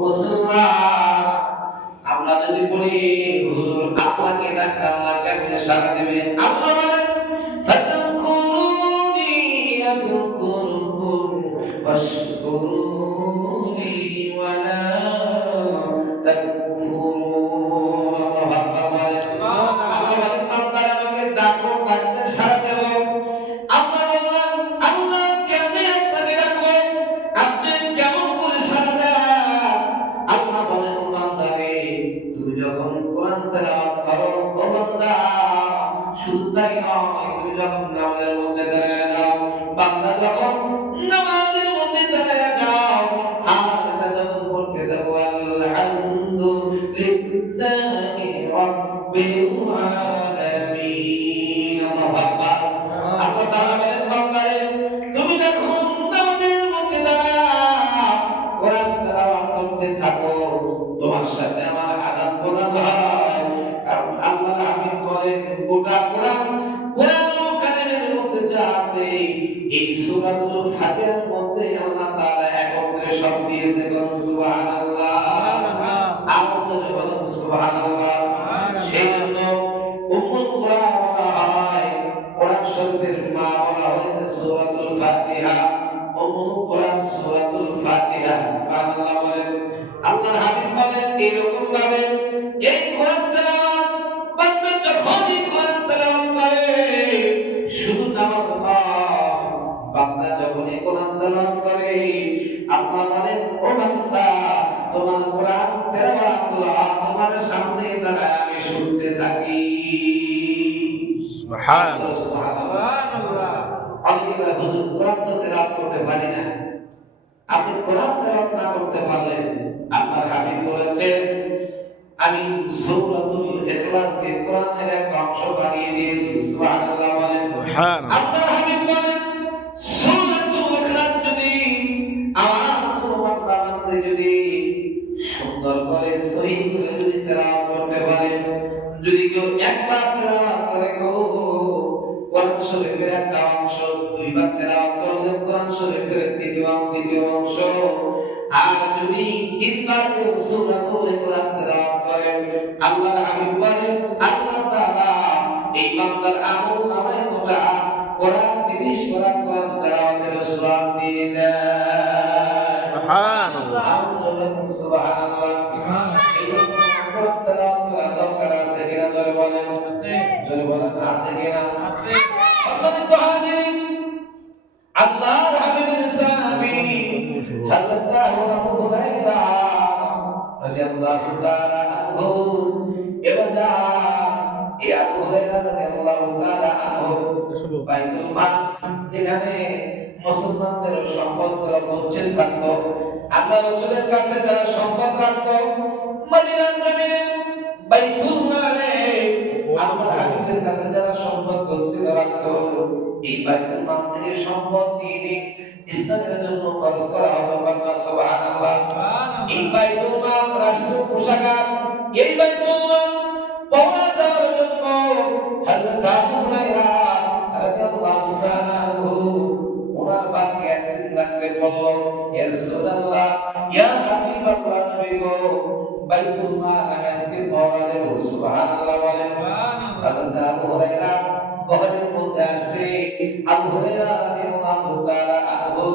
মুসলমান আমরা যদি বলি হুজুর আল্লাহকে ডাকা আল্লাহ কেমনে সাড়া দিবে? আল্লাহ বলেন ফাদকুরুনি আযকুরকুম ওয়াশকুরুনি ওয়ালা তাকফুরুন। আল্লাহু আকবার বলেন। আল্লাহ বলেন বান্দারা আমাকে ডাকো, ডাকতে সাড়া দেব। আল্লাহ বললেন আল্লাহ কেমনে আপনাকে ডাকবো? আপনি কেমন করে সাড়া দেন? আল্লাহ বলেন বান্দারে তুমি যখন কোরআন তেলাওয়াত করো ও বান্দা, শুধু তাই নয়, তুমি যখন নামাজের মধ্যে দাঁড়ায় যাও, বান্দা যখন নামাজের মধ্যে দাঁড়ায় যাও, আর এটা যখন পড়তে থাকো আলহামদুলিল্লাহি রাব্বিল আলামিন। আল্লাহু আকবার। আল্লাহ তাআলা বলেন বান্দারে তুমি যখন নামাজের মধ্যে দাঁড়াও কোরআন তেলাওয়াত করতে থাকো, তোমার সাথে আমার আদান প্রদান হয়। কারণ আল্লাহ হাবিব বলেন গোটা কোরআনুল কারীমের মধ্যে যা আছে এই সূরাতুল ফাতিহার মধ্যে আল্লাহ তাআলা একত্রে সব দিয়েছে। সুবহানাল্লাহ সুবহানাল্লাহ। আল্লাহ বলেন সুবহানাল্লাহ। সেজন্য উম্মুল কুরআন বলা হয়, কোরআন শরীফের মা বলা হয়েছে সূরাতুল ফাতিহা। উম্মুল কুরআন সূরাতুল ফাতিহা। সুবহানাল্লাহ বলেন। আল্লাহর হাবিব বলেন এরকম ভাবে এই কোরআন তেলাওয়াত বান্দা যখন এই কোরআন তেলাওয়াত করে, শুধু নামাজ নয়, বান্দা যখন এই কোরআন তেলাওয়াত করে আল্লাহ বলেন ও বান্দা তোমার কোরআন তেলাওয়াতগুলো তোমার সামনে দাঁড়ায় আমি শুনতে থাকি। সুবহানাল্লাহ সুবহানাল্লাহ। অনেকে বলে হুজুর কোরআন তো তেলাওয়াত করতে পারি না। আপনি কোরআন তেলাওয়াত না করতে পারলে আল্লাহর হাবিব বলেছেন আমি সূরাতুল ইখলাসকে কোরআনের একটা অংশ বানিয়ে দিয়েছি। সুবহানাল্লাহ বলেন। সুবহানাল্লাহ। আল্লাহর হাবিব বলেন সূরাতুল ইখলাস যদি আমার কোনো বান্দা বান্দী যদি সুন্দর করে সহিহ করে যদি তেলাওয়াত করতে পারে, যদি কেউ একবার তেলাওয়াত করে কোরআন শরীফের একটা অংশ দুইবার তেলাওয়াত করলে কোরআন শরীফের দ্বিতীয় অংশ, আর যদি তিনবার কেউ সূরাতুল ইখলাস তেলাওয়াত করে আল্লাহর হাবিব বলেন আল্লাহ তাআলা এই বান্দার আমলনামায় গোটা কোরআন 30 পারা কোরআন তেলাওয়াতের সওয়াব দিয়ে দেয়। সুবহানাল্লাহ সুবহানাল্লাহ। এই কোরআন তেলাওয়াত করা দরকার আছে কিনা জোরে বলেন। আছে। জোরে বলেন আছে কিনা। আছে। সম্মানিত হাজিরিন, আল্লাহর হাবিবের সাহাবী হযরত আবু হুরায়রা রাদিয়াল্লাহু তাআলা আনহু এবাদা আবু হুরায়রা রাদিয়াল্লাহু তাআলা আনহু বাইতুল মাল যেখানে মুসলমানদের সম্পদগুলো মসজিদ থাকতো, আল্লাহ রাসূলের কাছে যারা সম্পদ রাখতো মদিনার জমিনে বাইতুল মালে আল্লাহর হাবিবের কাছে যারা সম্পদ গচ্ছিত রাখতো, এই বাইতুল মাল থেকে সম্পদ নিয়ে ইসলামের জন্য খরচ করা হতো। সুবহানাল্লাহ। এই বাইতুল মাল রাষ্ট্রীয় কোষাগার, এই বাইতুল মাল পাওয়া দেওয়ার জন্য হযরত আবু হুরায়রা রাদিয়াল্লাহু তাআলা আনহু ওনার বাক্যে একদিন রাতে বলল ইয়া রাসূলুল্লাহ ইয়া হাবিবাল্লাহ নবী গো বাইতুল মাল আমি আজকে পাওয়া দেব। সুবহানাল্লাহ বলেন। হযরত আবু হুরায়রা বহরের মধ্যে আসছে, আবু হুরায়রা রাদিয়াল্লাহু তাআলা আনহু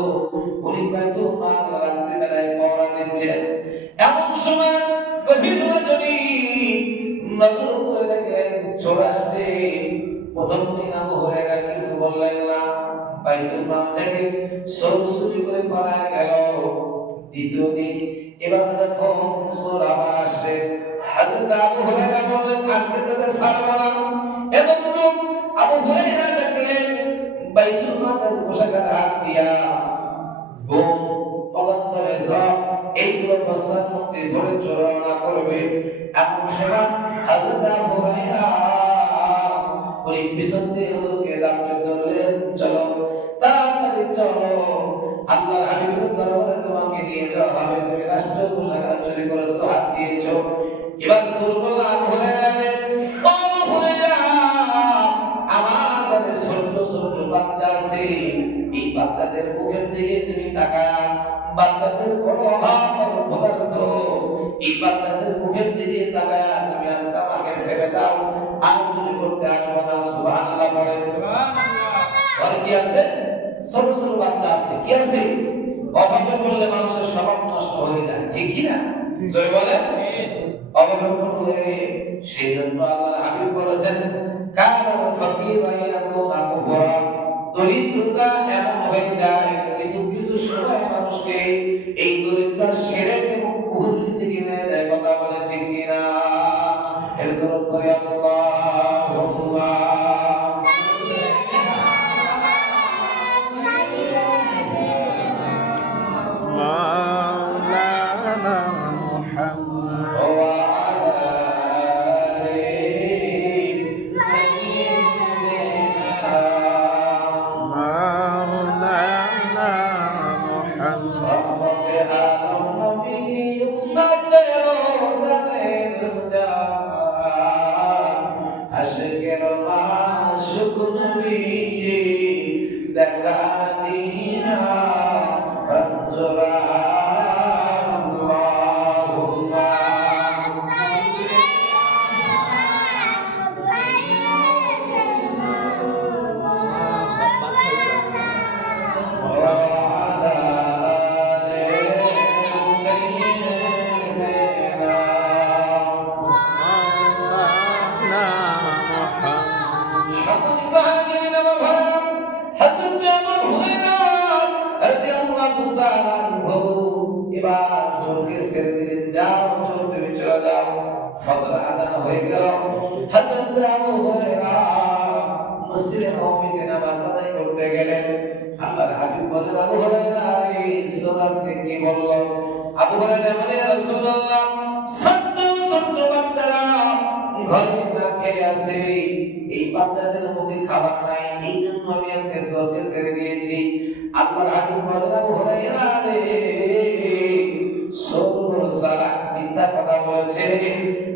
উনি বাইতুল মাল রাত্রি বেলায় পাওয়া দিচ্ছেন। এমন সময় গভীর রজনী নজর করে দেখলেন চোর আসছে। প্রথম দিন আবু হুরায়রা কিছু বললেন না, বাইতুল মাল থেকে চোর চুরি করে পালায় গেল। দ্বিতীয় দিন এবার যখন চোর আবার আসে, হযরত আবু হুরায়রা বললেন আজকে তোকে ছাড়ব না। এবং আবু হুরায়রা দেখলেন বাইতুল মালের কোষাগারে হাত দিয়া গম পদান্তরে সব এইগুলো বস্তার মধ্যে ভরে চোরানা করবে। এমন সময় হযরত আবু হুরায়রা ওই পিছন দিয়ে হুজুরকে জাপটে ধরলেন, চলো তাড়াতাড়ি চলো, আল্লাহর হাবিবের দরবারে তোমাকে নিয়ে যাওয়া হবে, তুমি রাষ্ট্রীয় কোষাগার চুরি করেছো, হাত দিয়েছো। এবার সুর বলল আবু হুরায়রা ও আবু হুরায়রা আমার ঘরে ছোট ছোট বাচ্চা আছে, এই বাচ্চাদের মুখের দিকে তুমি তাকায়া বাচ্চাদের বড় অভাব এই বাচ্চাদের মুখের দিকে তাকায় তুমি আজকে আমাকে ছেড়ে দাও, আর তুমি করতে আসবো না। সুবহানাল্লাহ বলে। আর কি আছে? ছোট ছোট বাচ্চা আছে, কি আছে? অভাবে বললে মানুষের স্বভাব নষ্ট হয়ে যায়, ঠিক কি না? জয় বলে। অভাবে বললে সেই জন্য আল্লাহ হাবিব বলেছেন, কানাল ফাকির ইয়াকুনা কুবরা, দরিদ্রতা এমন হয়ে যায় কিছু কিছু সময় মানুষকে এই দরিদ্রতা শিরক এবং কুফরের দিকে নিয়ে যায়। কথা বলে ঠিক কি না? এর জন্য করে আল্লাহুম্মা মাওলানা মুহাম্মদ ওয়া আলা আলি সাইয়্যিদিনা মাওলানা মুহাম্মদ রহমতে আলম নবী উম্মতের ওদানের জান আশিকের মাশুক নবী দেখা দিনা রঞ্জরা আল্লাহুম্মা ওয়া আলা আলি সাইয়্যিদিনা মাওলানা মুহাম্মদ সকল বাহাগিরিন আমার ভাইরা, হযরত আবু হুরায়রা রাদিয়াল্লাহু তাআলা আনহু এবার চোরকে ছেড়ে দিলেন, যাও চোর তুমি চলে যাও। ফজর আযান হয়ে গেল। হযরত আবু হুরায়রা মসজিদে নববীতে নামাজ আদায় করতে গেলেন। আল্লাহর হাবিব বলেন, আবু হুরায়রা এই চোর আজকে কি বলল? আবু হুরায়রা বলে, ইয়া রাসূলুল্লাহ, ছোট্ট ছোট্ট বাচ্চারা ঘরে না খেয়ে আছে, এই বাচ্চাদের মুখে খাবার নাই, এই জন্য আমি আজকে চোরকে ছেড়ে দিয়েছি। আল্লাহর হাবিব বলেন, আবু হুরায়রা রে, চোর বড় চালাক, মিথ্যা কথা বলেছে,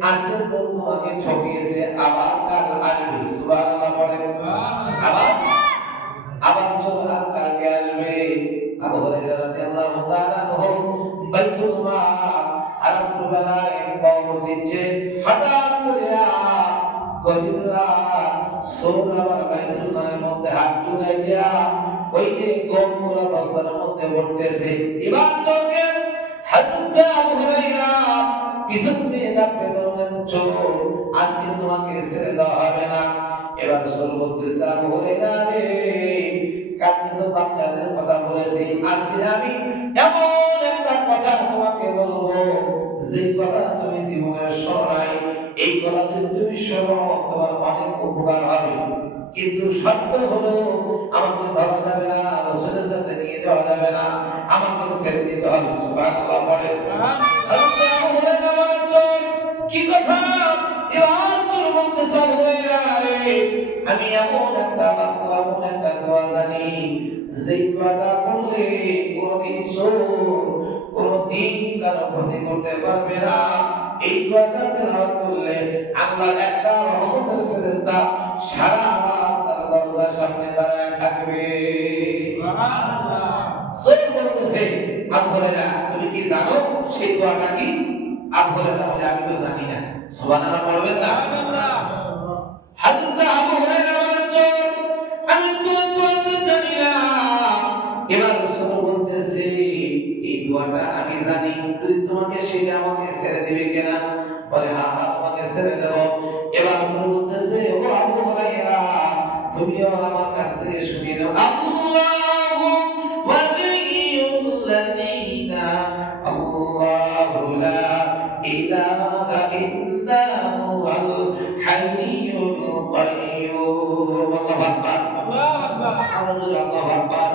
আজকে তো তোমাকে ঠকিয়েছে, আবার কাল আসবে। সুবহানাল্লাহ বলেন। আবার আবার চোর কালকে আসবে। আবু হুরায়রা রাদিয়াল্লাহু তাআলা আনহু বাইতুল মাল রাত্র বেলায় পাওয়ার দিচ্ছে, হঠাৎ করে গভীর রাত চোর আবার বাইতুল মালের মধ্যে হাত ঢুকাই দিয়া ওই যে গমগুলা বস্তার মধ্যে ভরতেছে। এবার চোরকে হযরত আবু হুরায়রা পিছন দিয়ে চাপে ধরলেন, চোর আজকে তোমাকে ছেড়ে দেওয়া হবে না। এবার চোর বলতেছে, আবু হুরায়রা রে, কালকে তো বাচ্চাদের কথা বলেছি, আজকে আমি এমন একটা কথা তোমাকে বলবো যে কথা তুমি জীবনের শোনো নাই। এই কথা যদি তুমি শোনো তোমার অনেক উপকার হবে, কিন্তু সত্য হলো আমাকে ধরা যাবে না, রাসূলের কাছে নিয়ে যাওয়া যাবে না, আমাকে ছেড়ে দিতে হবে। সুবহানাল্লাহ বলে। হযরত আবু হুরায়রা বলেন, চোর কি কথা? এবার চোর বলতেছে, আবু হুরায়রা রে, আমি এমন একটা বাক্য, এমন একটা দোয়া জানি, যেই দোয়াটা বললে কোনদিন চোর কোনদিন কারো ক্ষতি করতে পারবে না। এই দোয়াটা তেলাওয়াত করলে আল্লাহর একটা রহমতের ফেরেশতা সারা রাত তার দরজার সামনে দাঁড়ায় থাকবে। সুবহানাল্লাহ। চোর বলতেছে, আবু হুরায়রা তুমি কি জানো সেই দোয়াটা কি? আবু হুরায়রা বলে, আমি তো জানি না। সুবহানাল্লাহ পড়বেন না? হযরত আবু হুরায়রা বলেন, চোর আমি তো দোয়াটা জানি না। এবার রাসূল বলতেছে, এই দোয়াটা আমি জানি, যদি তোমাকে সে আমাকে ছেড়ে দিবে কিনা? বলে, হ্যাঁ হ্যাঁ তোমাকে ছেড়ে দেব। এবার রাসূল বলতেছে, ও আবু হুরায়রা, তুমিও আমার কাছ থেকে শুনিয়ে নাও, আল্লাহু ওয়ালিয়ুল্লাযীনা আল্লাহু লা ইলাহা ইল্লা হুয়াল হাইয়ুল কাইয়্যুম। আল্লাহু আকবার, আল্লাহু আকবার, আল্লাহু আকবার।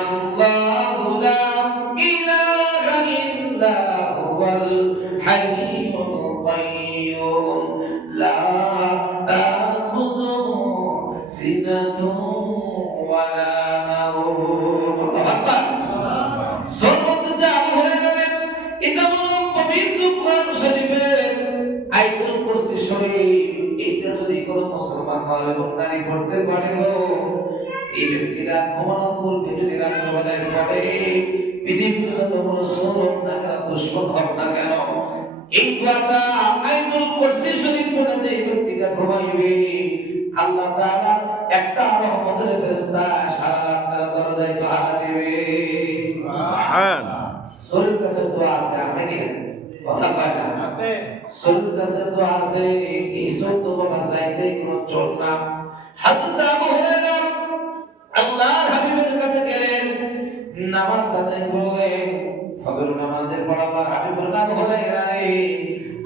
আল্লাহু লা ইলাহা ইল্লা হুয়াল হাইয়ুল কাইয়্যুম লা তাখুযুহু সিনাতুন ওয়ালা নাওম। আল্লাহু আকবার। সর্বদা আবু হুরায়রা, এটা হলো পবিত্র কোরআন শরীফের আয়াতুল কুরসি শরীফ। এটা যদি কোনো মুসলমান হয় এবং নারী পড়তে পারে গো, এই ব্যক্তিরা ঘুমানোর পূর্বে যদি রাত্রবেলায় পড়ে, পৃথিবীর যত বড় সৌরভ না কেন দুশ্মন দুশ্মন হোক না কেন, এই দোয়াটা আয়াতুল কুরসি শরীফ পড়ে যে ব্যক্তিটা ঘুমাইবে, আল্লাহ তাআলা একটা রহমতের ফেরেশতা সারা রাত তার দরজায় পাহারা দিবে। সুবহানাল্লাহ। শরীর কাছে দোয়া আছে কি না? কথা কয় না আছে। শরীর কাছে দোয়া আছে, এই সব তো বাবা চাইতে কোনো চল না। হযরত আবু হুরায়রা আল্লাহর হাবিবের কাছে গেলেন, নামাজ আদায় করলেন, ফজর নামাজের পর আল্লাহর হাবিব বললেন, আবু হুরায়রা রে,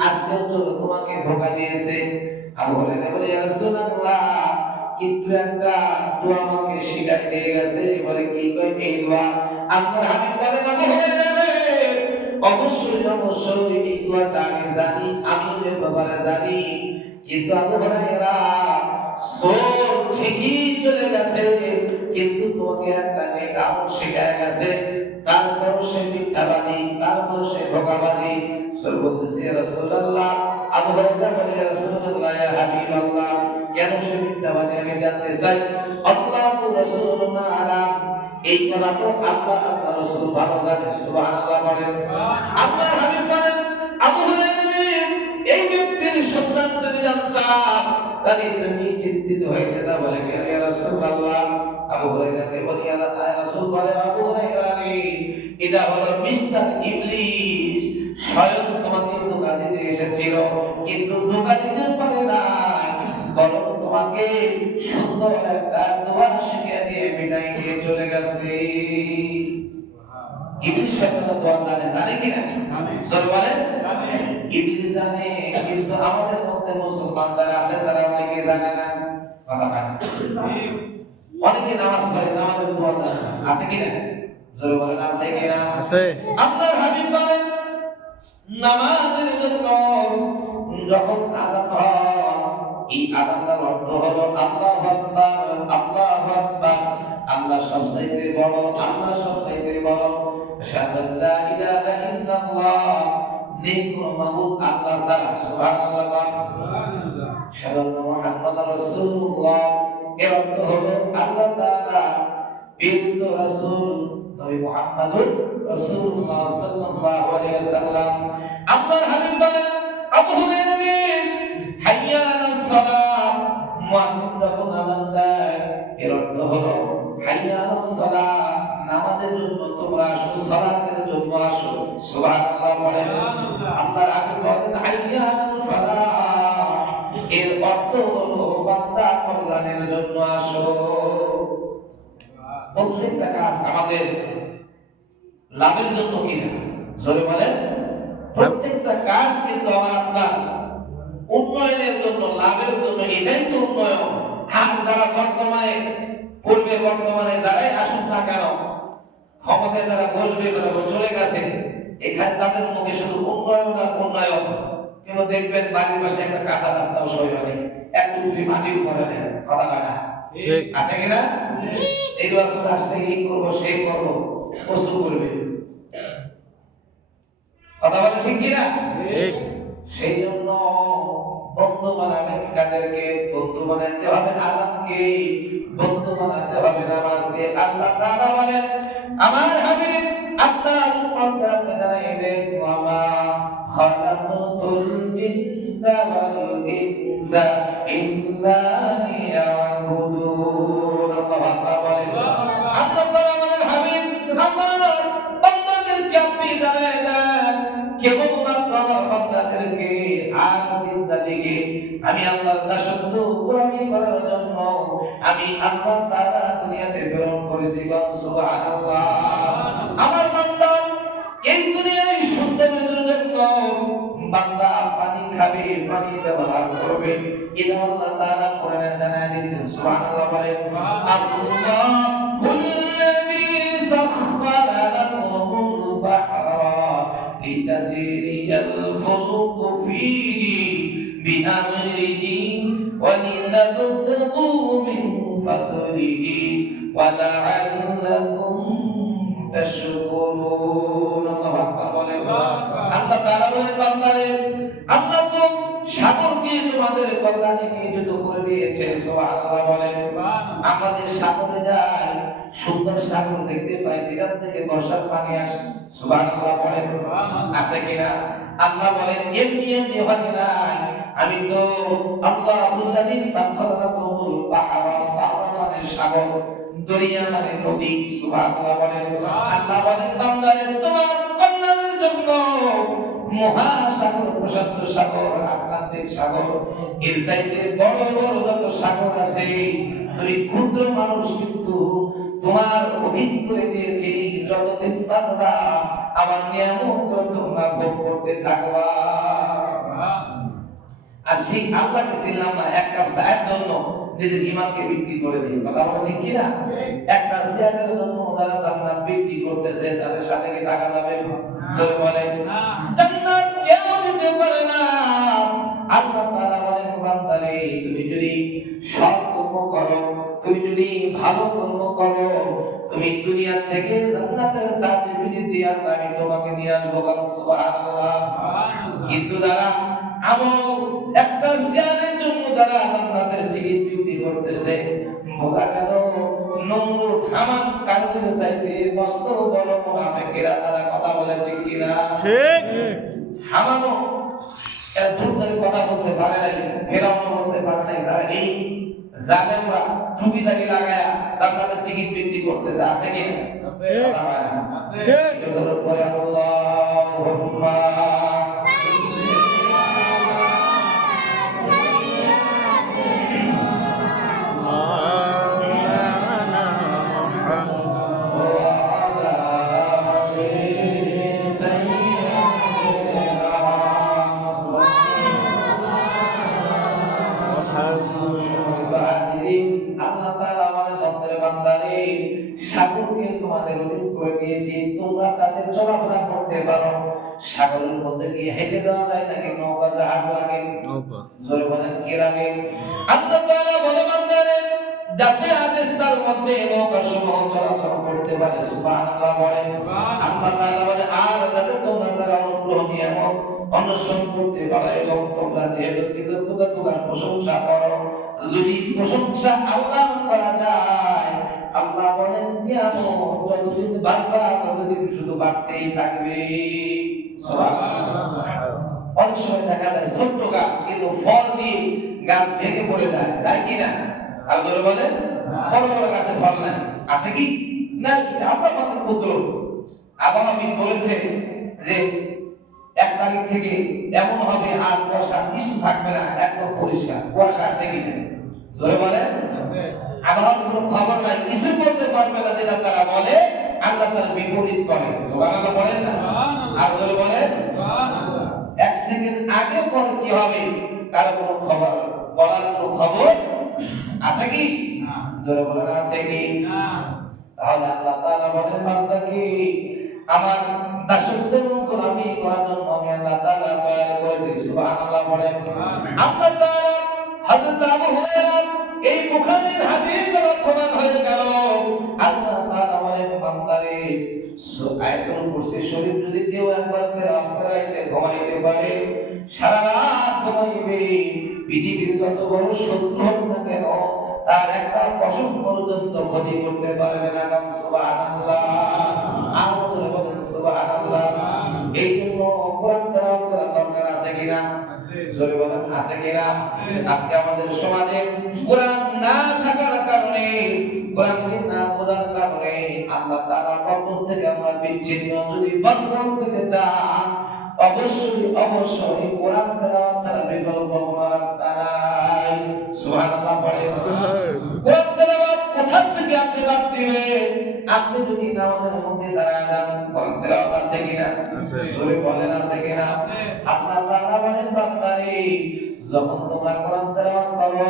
আজকে তো তোমাকে ধোঁকা দিয়েছে। আবু হুরায়রা বলে, ইয়া রাসূলুল্লাহ, কিন্তু একটা দোয়া আমাকে শিখাই দিয়ে গেছে। বলে কি কয়? এই দোয়া। আল্লাহর হাবিব বলেন, আবু হুরায়রা রে, অবশ্যই এই দোয়াটা আমি জানি, আমি এর ব্যাপারে জানি, কিন্তু আবু হুরায়রা সব ঠিকই চলে গেছে, কিন্তু তোমাকে একটা নেক আমল শেখায় গেছে, তারপর সে মিথ্যাবাদী, তারপর সে ধোঁকাবাজি। সব বলতেছে, ইয়া রাসূলুল্লাহ। আবু হুরায়রা বলে, ইয়া রাসূলুল্লাহ, ইয়া হাবিবাল্লাহ, কেন সে মিথ্যাবাদী আমি জানতে চাই। আল্লাহু রাসূলুনা আলাম, এই কথা তো আল্লাহ রাসূল ভালো জানেন। সুবহানাল্লাহ বলেন। আল্লাহর হাবিব বলেন, আবু হুরায়রা, এই ব্যক্তির সন্ধান তুমি জানতা, তাহলে তুমি চিন্তিত হয়ে যেতা। বলে, কেন ইয়া রাসূলুল্লাহ? আবু হুরায়রাকে বলি, ইয়া রাসূল বলে, আবু হুরায়রা রে, এটা হলো মিস্টার ইবলিস, স্বয়ং তোমাকে ধোঁকা দিতে এসেছিল, কিন্তু ধোঁকা দিতে পারে নাই, বরং তোমাকে সুন্দর একটা দোয়া শিখিয়ে দিয়ে বিদায় দিয়ে চলে গেছে। ইবলিস শয়তানের দোয়া জানে কি না? জোরে বলেন। ইবলিস জানে, কিন্তু আমাদের মধ্যে মুসলমান যারা আছে তারা অনেকে জানে না। কথা বলেন। অনেকে নামাজ পড়ে, নামাজের দোয়া জানে না। আছে কি না? জোরে বলেন, আছে কি না? আছে। আল্লাহর হাবিব বলেন, নামাজের জন্য যখন আযান হয়, এই আযানটার অর্থ হলো আল্লাহু আকবার, আল্লাহু আকবার, আল্লাহ সবচাইতে বড়, আল্লাহ সবচাইতে বড়, আশহাদু আল্লা ইলাহা ইল্লাল্লাহ, নেই কোনো মাবুদ আল্লাহ ছাড়া। সুবহানাল্লাহ, সুবহানাল্লাহ। আশহাদু আন্না মুহাম্মাদার রাসূলুল্লাহ, এর অর্থ হলো আল্লাহ তাআলা প্রেরিত রাসূল নবী মুহাম্মদুর রাসূলুল্লাহ সাল্লাল্লাহু আলাইহি ওয়াসাল্লাম। আল্লাহর হাবিব বলেন, আবু হুরায়রা রে, হাইয়া আলাস সালাহ, মুয়াজ্জিন যখন আযান দেয়, এর অর্থ হলো হাইয়া আলাস সালাহ, নামাজের জন্য তোমরা আসো, সালাতের জন্য আসো। সুবহানাল্লাহ বলেন। আল্লাহর হাবিব বলেন, হাইয়া আলাল ফালাহ, এর অর্থ হলো বান্দা কল্যাণের জন্য আসো। প্রত্যেকটা কাজ আমাদের লাভের জন্য কিনা? জোরে বলেন। প্রত্যেকটা কাজ কিন্তু আমার আপনার উন্নয়নের জন্য, লাভের জন্য, এটাই তো উন্নয়ন। আর যারা বর্তমানে যারাই আসুন না কেন, ক্ষমতায় যারা বসবে, তারা চলে গেছে, এখানে তাদের মুখে শুধু উন্নয়ন আর উন্নয়ন। কিন্তু দেখবেন বাড়ির পাশে একটা কাঁচা রাস্তাও সই হয়, এক টুকরি মাটিও করে নেয়। কথা কয় না? আছে কিনা? এই বছর আসলে এই করবো, সেই করবো, প্রচুর করবে। কথা বলে ঠিক কিনা? ঠিক। সেই জন্য বন্ধু বানাবেন কাদেরকে? বন্ধু বানাইতে হবে আযানকে, বন্ধু বানাইতে হবে নামাজকে। আল্লাহ তাআলা বলেন, আমার হাবিব আপনার উম্মতকে জানাই দেন, ওয়া মা খালাকুতুল জিন্না ওয়াল ইনসা ইল্লা লিয়াবুদুন। আল্লাহু আকবার বলেন। আল্লাহ তাআলা বলেন, হাবিব আমার বান্দাদেরকে আপনি জানাই দেন, কেবলমাত্র আমার বান্দাদেরকে আর জিন্দাদিকে আমি আল্লাহর দাসত্ব গোলামি করার জন্য আমি আল্লাহ তাআলা দুনিয়াতে প্রেরণ করেছি। সুবহানাল্লাহ। আমার বান্দা এই দুনিয়ায় সুন্দরের জন্য বান্দা পানি খাবে, পানি ব্যবহার করবে, এটা আল্লাহ তাআলা কোরআনে জানায় দিয়েছেন। সুবহানাল্লাহ বলেন। আল্লাহুল্লাযী সাখখারা লাকুমুল বাহরা লিতাজরিয়াল ফুলকু ফীহি বিআমরিহি ওয়া লিতাবতাগু মিন ফাদলিহি ওয়া লাআল্লাকুম তাশকুরুন। আল্লাহু আকবার বলেন। আল্লাহ তাআলা বলেন, বান্দারে, আল্লাহ তো সাগরকে তোমাদের কল্যাণে নিয়োজিত করে দিয়েছে। সুবহানাল্লাহ বলেন। আমাদের সাগরে যাই, সুন্দর সাগর দেখতে পাই, যেখান থেকে বর্ষার পানি আসে। সুবহানাল্লাহ বলেন। আছে আছে কিনা? আল্লাহ বলেন এমনি এমনি হয় না, আমি তো আল্লাহুল্লাযী সাখখারা লাকুমুল বাহরা মানে সাগর, দরিয়া মানে নদী। সুবহানাল্লাহ বলেন। আল্লাহ বলেন বান্দারে তোমার কল্যাণের জন্য মহাসাগর, প্রশান্ত সাগর, আটলান্টিক সাগর, এর চাইতে বড় বড় যত সাগর আছে, তুমি ক্ষুদ্র মানুষ কিন্তু তোমার অধীন করে দিয়েছি। যতদিন বাঁচবা আমার নিয়ামতগুলো তোমরা ভোগ করতে থাকবা। আর সেই আল্লাহকে চিনলাম না, এক কাপ চায়ের জন্য নিজের ঈমানকে বিক্রি করে দিই। কথা বলা ঠিক কিনা? একটা চেয়ারের জন্য যারা জান্নাত বিক্রি করতেছে তাদের সাথে কি থাকা যাবে? জোরে বলেন না। জান্নাত কেউ দিতে পারে না। আল্লাহ তাআলা বলেন বান্দারে তুমি যদি সৎ কর্ম করো, তুমি যদি ভালো কর্ম করো, তুমি দুনিয়া থেকে জান্নাতের সার্টিফিকেট দিয়ে আমি তোমাকে নিয়ে আসবো। সুবহানাল্লাহ। কিন্তু যারা আমল একটা চেয়ারের জন্য যারা জান্নাতের টিকিট বিক্রি করতেছে, বোঝা গেল নমরুদ হামান কারণের চাইতে মস্ত বড় মুনাফিকেরা তারা। কথা বলে ঠিক কিনা? ঠিক। হামানও এরা ধূর্তের কথা বলতে পারে নাই, ফেরাউনও বলতে পারে নাই। যারা এই জালেমরা টুপিদারি লাগায়া জান্নাতের টিকিট বিক্রি করতেছে, আছে কি না? আছে। আছে। এগুলোর পরে আল্লাহুম্মা সাগরকে তোমাদের অধীন করে দিয়েছি, তোমরা তাতে চলাফেরা করতে পারো। সাগরের মধ্যে কি হেঁটে যাওয়া যায় নাকি নৌকা জাহাজ লাগে? জোরে বলেন কি লাগে? আল্লাহ তাআলা বলে বান্দারে যাতে আদেশ তার মধ্যে নৌকা সমূহ চলাচল করতে পারে। সুবহানাল্লাহ বলেন। আল্লাহ তাআলা বলে আর যাতে তোমরা তার অনুগ্রহ নিয়ামত অনুসরণ করতে পারো এবং তোমরা যেহেতু কৃতজ্ঞতা প্রকাশ প্রশংসা করো। যদি প্রশংসা আল্লাহ করা যায়, আল্লাহ বলেন নিয়ামত যতদিন বাড়বা ততদিন শুধু বাড়তেই থাকবে। সুবহানাল্লাহ। অনেক সময় দেখা যায় ছোট্ট গাছ কিন্তু ফল দিয়ে গাছ ভেঙে পড়ে যায়, যায় কি না? আর ধরে বলে বড় বড় গাছে ফল নাই, আছে কি না? এটা আল্লাহ পাকের কুদরত। আবহাওয়াবিদ বলেছে যে 1 তারিখ থেকে এমন হবে আর কুয়াশা কিছু থাকবে না, একদম পরিষ্কার। কুয়াশা আছে কি না? জোরে বলে আছে। আবহাওয়ার কোনো খবর নাই, কিছু বলতে পারবে না। যেটা তারা বলে আল্লাহ তার বিপরীত করে। সুবহানাল্লাহ বলেন না? আর জোরে বলে সুবহানাল্লাহ। 1 সেকেন্ড আগে পরে কি হবে কারো কোনো খবর বলার কোনো খবর আছে কি না? জোরে বলেন আছে কি না? তাহলে আল্লাহ তাআলা বলেন বান্দাকে আমার দাসত্ব এবং গোলামি করার জন্য আমি আল্লাহ তাআলা তৈরি করেছি। সুবহানাল্লাহ বলেন। আল্লাহ তাআলা হযরত আবু হুরায়রা এই বুখারীর হাদিস দ্বারা প্রমাণ হয়ে গেল। আল্লাহ তাআলা বলেন বান্দারে আয়াতুল কুরসি শরীফ যদি কেউ একবার তেলাওয়াত করাইতে ঘুমাইতে পারে, সারা রাত ঘুমাইবে, পৃথিবীর যত বড় শত্রু হোক না কেন তার একটা পশম পর্যন্ত ক্ষতি করতে পারবে না। সুবহানাল্লাহ। আর বলেন সুবহানাল্লাহ। এই জন্য কোরআন তেলাওয়াত করা দরকার আছে কিনা? আছে। জোরে বলেন আছে কিনা? আজকে আমাদের সমাজে কোরআন না থাকার কারণে, কোরআনকে না বোঝার কারণে আল্লাহ তাআলার বরকত থেকে আমরা বিচ্ছিন্ন। যদি বরকত পেতে চান অবশ্যই কোরআন তেলাওয়াত ছাড়া বিকল্প কোনো রাস্তা নাই। সুবহানাল্লাহ পড়ে। কোরআন তেলাওয়াত কোথা থেকে আপনি বাদ দিবেন? আপনি যদি নামাজের মধ্যে দাঁড়ায় যান, কোরআন তেলাওয়াত আছে কিনা? আছে। জোরে বলেন আছে কিনা? আছে। আল্লাহ তাআলা বলেন বান্দারে যখন তোমরা কোরআন তেলাওয়াত করো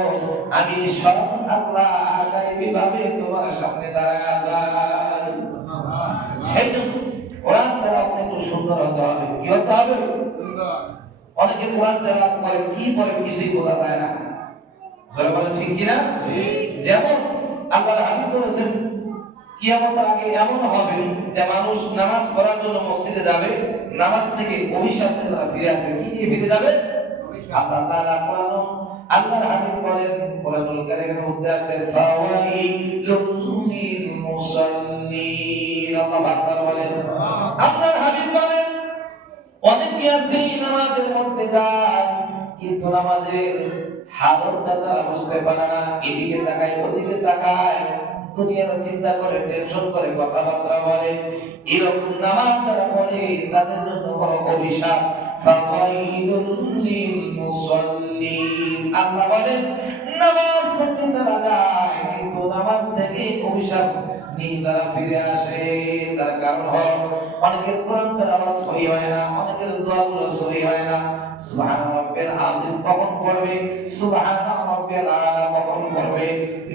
আমি স্বয়ং আল্লাহ গায়বী ভাবে তোমার সামনে দাঁড়ায় যাই। সেইজন্য কোরআন তেলাওয়াত একটু সুন্দর হতে হবে। কি হতে হবে? সুন্দর। অনেকে কোরআন তেলাওয়াত করে কি বলে কিছুই বোঝা যায় না। জোরে বলেন ঠিক কি না? ঠিক। যেমন আল্লাহর হাবিব বলেছেন কিয়ামতের আগে এমন হবে যে মানুষ নামাজ পড়ার জন্য মসজিদে যাবে, নামাজ থেকে অভিশাপ নিয়ে তারা ফিরে আসবে। কি নিয়ে ফিরে যাবে? আল্লাহ তাআলা কোরআন আল্লাহর হাবিব বলেন কোরআনুল কারীমের মধ্যে আছে ফাওয়াইলুল লিল মুসাল্লিন। আল্লাহ আকবার বলেন। আল্লাহর হাবিব বলেন অনেকে আছে নামাজের মধ্যে যায় কিন্তু নামাজের হালতটা তারা বুঝতে পারে না, এদিকে তাকায় ওদিকে তাকায়, দুনিয়ার চিন্তা করে, টেনশন করে, কথাবার্তা বলে। এরকম নামাজ যারা পড়ে তাদের জন্য বড় অভিশাপ। ফাওয়াইলুল লিল মুসাল্লিন, আল্লাহ বলেন নামাজ পড়তে তারা যায় কিন্তু নামাজ থেকে অভিশাপ নিয়ে তারা ফিরে আসে। তার কারণ হলো অনেকের কোরআন তেলাওয়াত সহি হয় না, অনেকের দোয়াগুলো সহি হয় না। সুবহান রাব্বিল আযীম কখন পড়বে, সুবহান রাব্বিল আলা কখন পড়বে,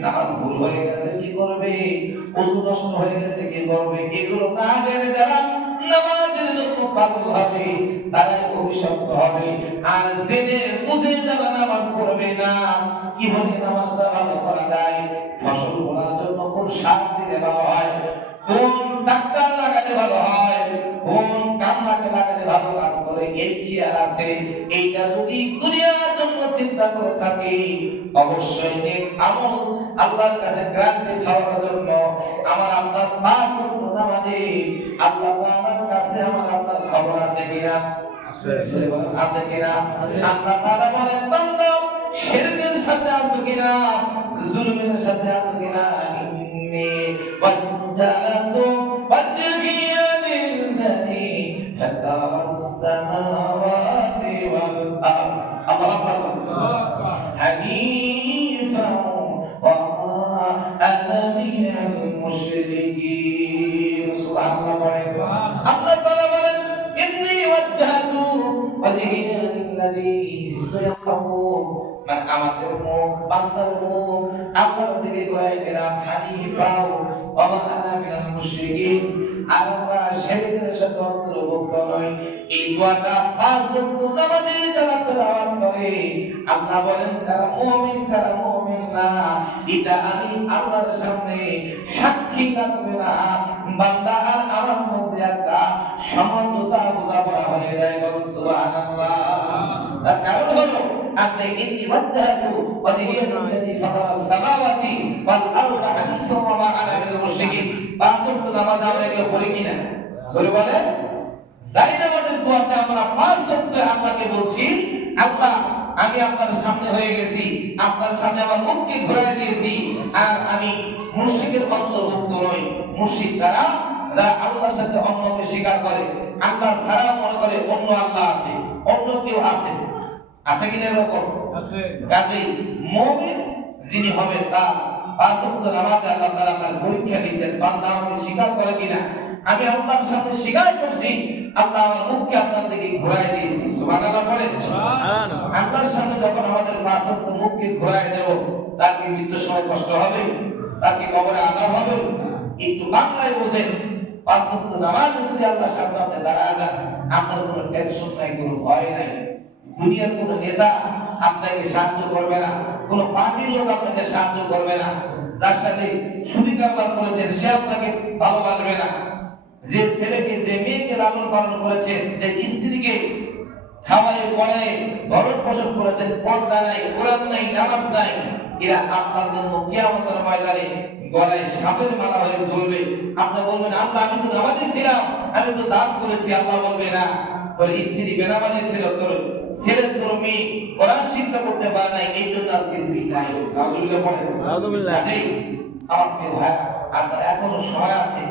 নামাজ ভুল হয়ে গেছে কি করবে, ওযু নষ্ট হয়ে গেছে কি করবে, এগুলো না জেনে যারা নামাজের জন্য পাগল হবে তারাই অভিশপ্ত হবে। আর জেনে বুঝে যারা নামাজ পড়বে না, কিভাবে নামাজটা ভালো করা যায়, ফসল ফলার জন্য কোন সার দিলে ভালো হয়, কোন ডাক্তার লাগালে ভালো হয়, কোন কামলাকে লাগালে ভালো কাজ করে, এই খেয়াল আছে। এইটা যদি দুনিয়ার জন্য চিন্তা করে থাকি, অবশ্যই নেক আমল আল্লাহর কাছে গ্রান্টেড হওয়ার জন্য আমার আপনার পাঁচ ওয়াক্ত নামাজে আল্লাহ তাআলার কাছে আমার আপনার খবর আছে কিনা? আছে কিনা? আল্লাহ তাআলা বলেন বান্দা শিরকের সাথে আছো কিনা, জুলুমের সাথে আছো কিনা? ইন্নী ওয়াজ্জাহতু ওয়াজহিয়া লিল্লাযী ফাতারাস সামাওয়াতি ওয়াল আরদ, আল্লাহু আকবার, হানিফান ওয়া মা আনা মিনাল মুশরিকিন। সুবহানাল্লাহ। আল্লাহ তাআলা বলেন ইন্নী ওয়াজ্জাহতু ওয়াজহিয়া লিল্লাযী ইসরাহু, মানে আমাদের মুখ, বান্দার মুখ আল্লাহর দিকে ঘুরাই দিলাম, হানিফা ওয়া মা আনা মিনাল মুশরিকিন, আর আমরা শিরকের সাথে অন্তর্ভুক্ত নই। এই দোয়াটা পাঁচ ওয়াক্ত নামাজে যারা তেলাওয়াত করে আল্লাহ বলেন কারা মুমিন কারা মুমিন না, এটা আমি আল্লাহর সামনে সাক্ষী রাখবে না। বান্দা আর আমার মধ্যে একটা সমঝোতা বোঝাপড়া হয়ে যায়। সুবহানাল্লাহ। তার কারণ হলো আপনি ইন্নী ওয়াজ্জাহতু ওয়াজহিয়া লিল্লাযী ফাতারাস সামাওয়াতি ওয়াল আরদা হানিফান ওয়া মা আনা মিনাল মুশরিকিন। পাঁচ ওয়াক্ত নামাজ আমরা এগুলো পড়ি কিনা? জোরে বলেন। জাইনামাজের দোয়াতে আমরা পাঁচ ওয়াক্ত আল্লাহকে বলছি, আল্লাহ আমি আপনার সামনে হয়ে গেছি, আপনার সামনে আমার মুখকে ঘুরাই দিয়েছি, আর আমি মুশরিকের অন্তর্ভুক্ত নই। মুশরিক তারা যারা আল্লাহর সাথে অন্যকে স্বীকার করে, আল্লাহ ছাড়া মনে করে অন্য আল্লাহ আছে, অন্য কেউ আছে। আছে কিনা এরকম? আছে। কাজেই মুমিন যিনি হবে তার পাঁচ ওয়াক্ত নামাজে আল্লাহ তাআলা তার পরীক্ষা দিচ্ছেন, বান্দা আমাকে স্বীকার করে কিনা। আমি আল্লাহর সামনে স্বীকার করছি, আল্লাহ আমার মুখকে আপনার দিকে ঘুরাই দিয়েছি। সুবহানাল্লাহ বলেন। সুবহানাল্লাহ। আল্লাহর সামনে যখন আমাদের পাঁচ ওয়াক্ত মুখকে ঘুরাই দেব, তার কি মৃত্যুর সময় কষ্ট হবে? তার কি কবরে আযাব হবে? একটু বাংলায় বোঝেন, পাঁচ ওয়াক্ত নামাজ যদি আল্লাহর সামনে আপনি দাঁড়ায় যান, আপনার কোনো টেনশন নাই, কোনো ভয় নাই। দুনিয়ার কোনো নেতা আপনাকে সাহায্য করবে না, কোনো পার্টির লোক আপনাকে সাহায্য করবে না, যার সাথে সুদি কারবার করেছেন সে আপনাকে ভালোবাসবে না, যে ছেলেকে যে মেয়েকে লালন পালন করেছেন, যে স্ত্রীকে খাওয়াই পড়াই ভরণ পোষণ করেছেন, পর্দা নাই, কোরআন নাই, নামাজ নাই, এরা আপনার জন্য কিয়ামতের ময়দানে গলায় সাপের মালা হয়ে ঝুলবে। আপনি বলবেন আল্লাহ আমি তো নামাজি ছিলাম, আমি তো দান করেছি। আল্লাহ বলবে না, তোর স্ত্রী বেনামাজি ছিল, তোর ছেলে তোর মেয়ে কোরআন শিক্ষা করতে পারে নাই, এই জন্য আজকে তুই নাই। নাউযুবিল্লাহ পড়েন। নাউযুবিল্লাহ। আমার প্রিয় ভাই, আপনার এখনো সময় আছে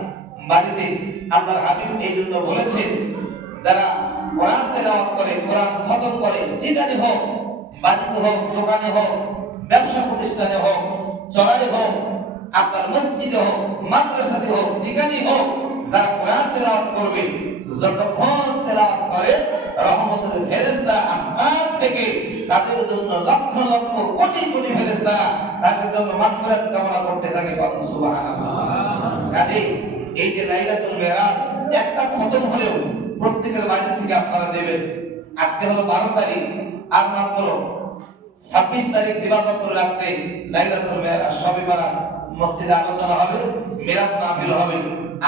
বাড়িতে। আল্লাহর হাবিব এই জন্য বলেছেন, যারা কোরআন তেলাওয়াত করে, কোরআন খতম করে, যেখানে হোক, বাড়িতে হোক, দোকানে হোক, ব্যবসা প্রতিষ্ঠানে হোক, চড়াই হোক, আপনার মসজিদে হোক, মাদ্রাসাতে হোক, যেখানে হোক, যারা কোরআন তেলাওয়াত করবে, যতক্ষণ তেলাওয়াত করে রহমতের ফেরেশতা আসমান থেকে তাদের জন্য লক্ষ লক্ষ কোটি কোটি ফেরেশতা তাদের জন্য মাগফিরাত কামনা করতে থাকে। সুবহানাল্লাহ। কাজেই এই যে লাইলাতুল মিরাজ একটা খতম হলেও প্রত্যেকের বাড়ি থেকে আপনারা দেবেন। আজকে হলো 12 তারিখ, আর মাত্র 26 তারিখ দিবাগত রাতে লাইলাতুল মিরাজ, শবে মিরাজ মসজিদে আলোচনা হবে, মিলাদ মাহফিল হবে।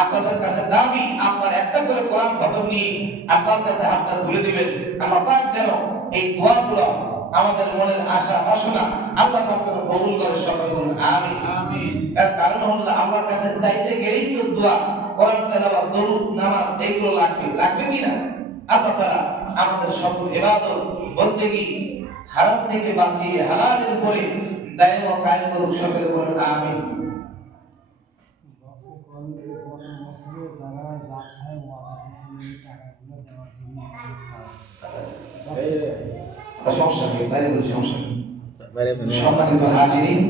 আপনাদের কাছে দাবি আপনার একটা করে কোরআন খতম নিয়ে আপনার কাছে হাতটা তুলে দিবেন। আল্লাহ পাক যেন এই দোয়াগুলো আমাদের মনের আশা বাসনা আল্লাহ পাক যেন কবুল করে, সবাই বলুন আমিন। আমিন। এর কারণ হলো আল্লাহর কাছে চাইতে গেলেই তো দোয়া, কোরআন তেলাওয়াত, দরুদ, নামাজ এগুলো লাগবে, লাগবে কি না? আল্লাহ তাআলা আমাদের সকল ইবাদত বন্দেগী হারাম থেকে বাঁচিয়ে হালালের উপরে দায়েম ও কায়েম করুক। সকলে বলেন আমিন। সমস্যা নেই, বাইরে বলি সমস্যা নেই। সম্মানিত হাজিরিন,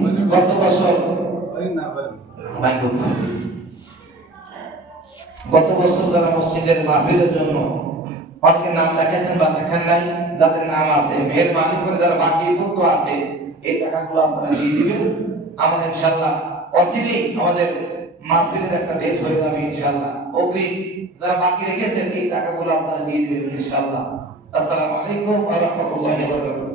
গত বছর যারা মসজিদের মাহফিলের জন্য অনেকে নাম লেখেছেন বা লেখেন নাই, যাদের নাম আছে মেহেরবানি করে যারা বাকি ভুক্ত আছে এই টাকাগুলো আপনারা দিয়ে দিবেন। আমরা ইনশাআল্লাহ অচিরেই আমাদের মাহফিলের একটা ডেট হয়ে যাবে ইনশাআল্লাহ। অগ্রিম যারা বাকি রেখেছেন এই টাকাগুলো আপনারা দিয়ে দিবেন ইনশাআল্লাহ। আসসালামু আলাইকুম ওয়া রাহমাতুল্লাহি ওয়া বারাকাতুহু।